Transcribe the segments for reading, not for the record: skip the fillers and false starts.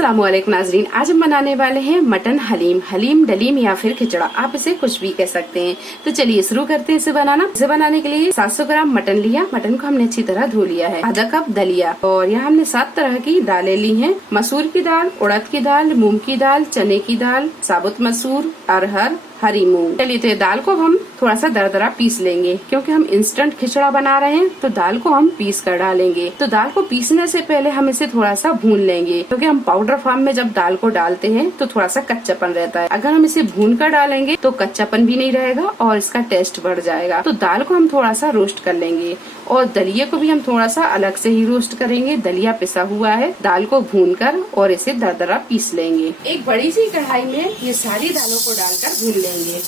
अस्सलामुअलैकुम नाजरीन, आज हम बनाने वाले हैं मटन हलीम। हलीम, डलीम या फिर खिचड़ा, आप इसे कुछ भी कह सकते हैं। तो चलिए शुरू करते हैं इसे बनाना। इसे बनाने के लिए 700 ग्राम मटन लिया। मटन को हमने अच्छी तरह धो लिया है। आधा कप दलिया, और यहाँ हमने 7 तरह की दालें ली हैं। मसूर की दाल, उड़द की दाल, मूंग की दाल, चने की दाल, साबुत मसूर, अरहर, हरी मूंग। चलिए तो दाल को हम थोड़ा सा दरदरा पीस लेंगे, क्योंकि हम इंस्टेंट खिचड़ा बना रहे हैं तो दाल को हम पीस कर डालेंगे। तो दाल को पीसने से पहले हम इसे थोड़ा सा भून लेंगे, क्योंकि हम पाउडर फॉर्म में जब दाल को डालते हैं तो थोड़ा सा कच्चापन रहता है। अगर हम इसे भून कर डालेंगे तो कच्चापन भी नहीं रहेगा और इसका टेस्ट बढ़ जाएगा। तो दाल को हम थोड़ा सा रोस्ट कर लेंगे, और दलिया को भी हम थोड़ा सा अलग से ही रोस्ट करेंगे। दलिया पिसा हुआ है, दाल को भून कर और इसे दरदरा पीस लेंगे। एक बड़ी सी कढ़ाई में ये सारी दालों को डालकर भून लेंगे।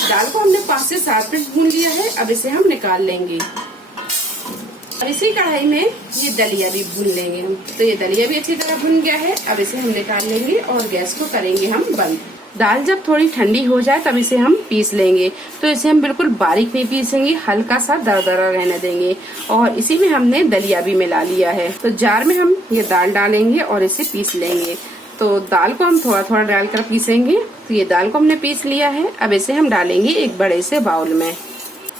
दाल को हमने 5 से 7 मिनट भून लिया है। अब इसे हम निकाल लेंगे। अब इसी कढ़ाई में ये दलिया भी भून लेंगे हम। तो ये दलिया भी अच्छी तरह भून गया है। अब इसे हम निकाल लेंगे और गैस को करेंगे हम बंद। दाल जब थोड़ी ठंडी हो जाए तब इसे हम पीस लेंगे। तो इसे हम बिल्कुल बारीक नहीं पीसेंगे, हल्का सा दरदरा रहने देंगे। और इसी में हमने दलिया भी मिला लिया है। तो जार में हम ये दाल डालेंगे और इसे पीस लेंगे। तो दाल को हम थोड़ा थोड़ा डालकर पीसेंगे। तो ये दाल को हमने पीस लिया है। अब इसे हम डालेंगे एक बड़े से बाउल में।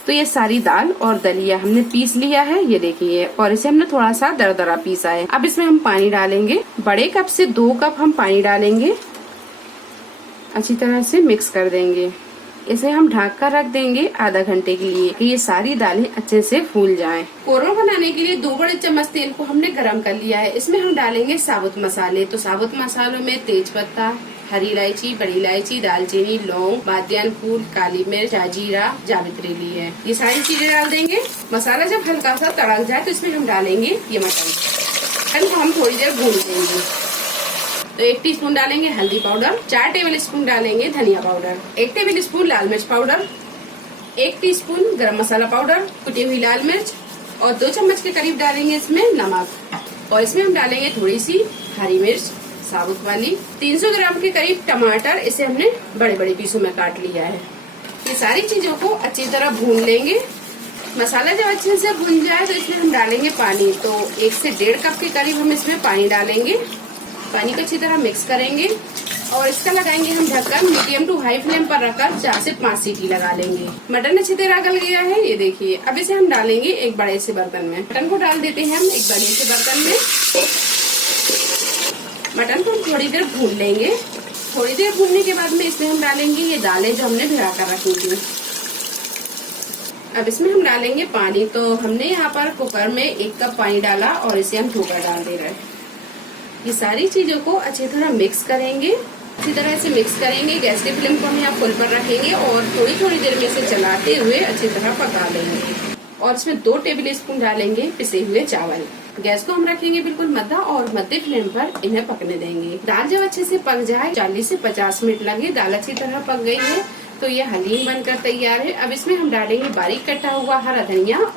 तो ये सारी दाल और दलिया हमने पीस लिया है, ये देखिए, और इसे हमने थोड़ा सा दरदरा पीसा है। अब इसमें हम पानी डालेंगे। बड़े कप से 2 कप हम पानी डालेंगे। अच्छी तरह से मिक्स कर देंगे। इसे हम ढक कर रख देंगे आधा घंटे के लिए, कि ये सारी दालें अच्छे से फूल जाएं। कोरमा बनाने के लिए 2 बड़े चम्मच तेल को हमने गरम कर लिया है। इसमें हम डालेंगे साबुत मसाले। तो साबुत मसालों में तेज पत्ता, हरी इलायची, बड़ी इलायची, दालचीनी, लौंग, बादियान फूल, काली मिर्च, जाजीरा, जावित्री ली है। ये सारी चीजें डाल देंगे। मसाला जब हल्का सा तड़क जाए तो इसमें हम डालेंगे ये मटन को हम थोड़ी देर भून देंगे। तो 1 टीस्पून डालेंगे हल्दी पाउडर, 4 टेबल स्पून डालेंगे धनिया पाउडर, 1 टेबल स्पून लाल मिर्च पाउडर, 1 टीस्पून गरम मसाला पाउडर, कुटी हुई लाल मिर्च, और 2 चम्मच के करीब डालेंगे इसमें नमक। और इसमें हम डालेंगे थोड़ी सी हरी मिर्च साबुत वाली। 300 ग्राम के करीब टमाटर, इसे हमने बड़े बड़े पीसों में काट लिया है। ये सारी चीजों को अच्छी तरह भून लेंगे। मसाला जब अच्छे से भून जाए तो इसमें हम डालेंगे पानी। तो 1 से 1.5 कप के करीब हम इसमें पानी डालेंगे। पानी को अच्छी तरह मिक्स करेंगे और इसका लगाएंगे हम ढक्कन। मीडियम टू हाई फ्लेम पर रखकर 4 से 5 सीटी लगा लेंगे। मटन अच्छी तरह गल गया है, ये देखिए। अब इसे हम डालेंगे एक बड़े से बर्तन में। मटन को डाल देते हैं हम एक बड़े से बर्तन में। मटन को थोड़ी देर भून लेंगे। थोड़ी देर भूनने के बाद में इसमें हम डालेंगे ये दालें जो हमने भिगा कर रखी थी। अब इसमें हम डालेंगे पानी। तो हमने यहाँ पर कुकर में 1 कप पानी डाला और इसे हम धोकर डाल दे रहे हैं। ये सारी चीजों को अच्छी तरह मिक्स करेंगे। अच्छी तरह से मिक्स करेंगे। गैस की फ्लेम को हम यहाँ फुल पर रखेंगे और थोड़ी थोड़ी देर में इसे चलाते हुए अच्छी तरह पका लेंगे। और इसमें 2 टेबल स्पून डालेंगे पिसे हुए चावल। गैस को हम रखेंगे बिल्कुल मध्य और मध्य फ्लेम पर इन्हें पकने देंगे। दाल जब अच्छे से पक जाए, 40 से 50 मिनट लगे, दाल अच्छी तरह पक गई है, तो ये हलीम बनकर तैयार है। अब इसमें हम डालेंगे बारीक कटा हुआ हरा धनिया,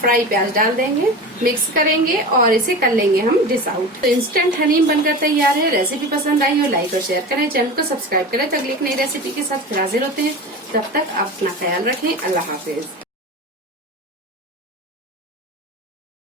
फ्राई प्याज डाल देंगे, मिक्स करेंगे और इसे कर लेंगे हम डिश आउट। तो इंस्टेंट हलीम बनकर तैयार है। रेसिपी पसंद आई हो लाइक और शेयर करें, चैनल को सब्सक्राइब करें। तो अगली एक नई रेसिपी के साथ फिर हाजिर होते हैं। तब तक आप अपना ख्याल रखें। अल्लाह हाफिज।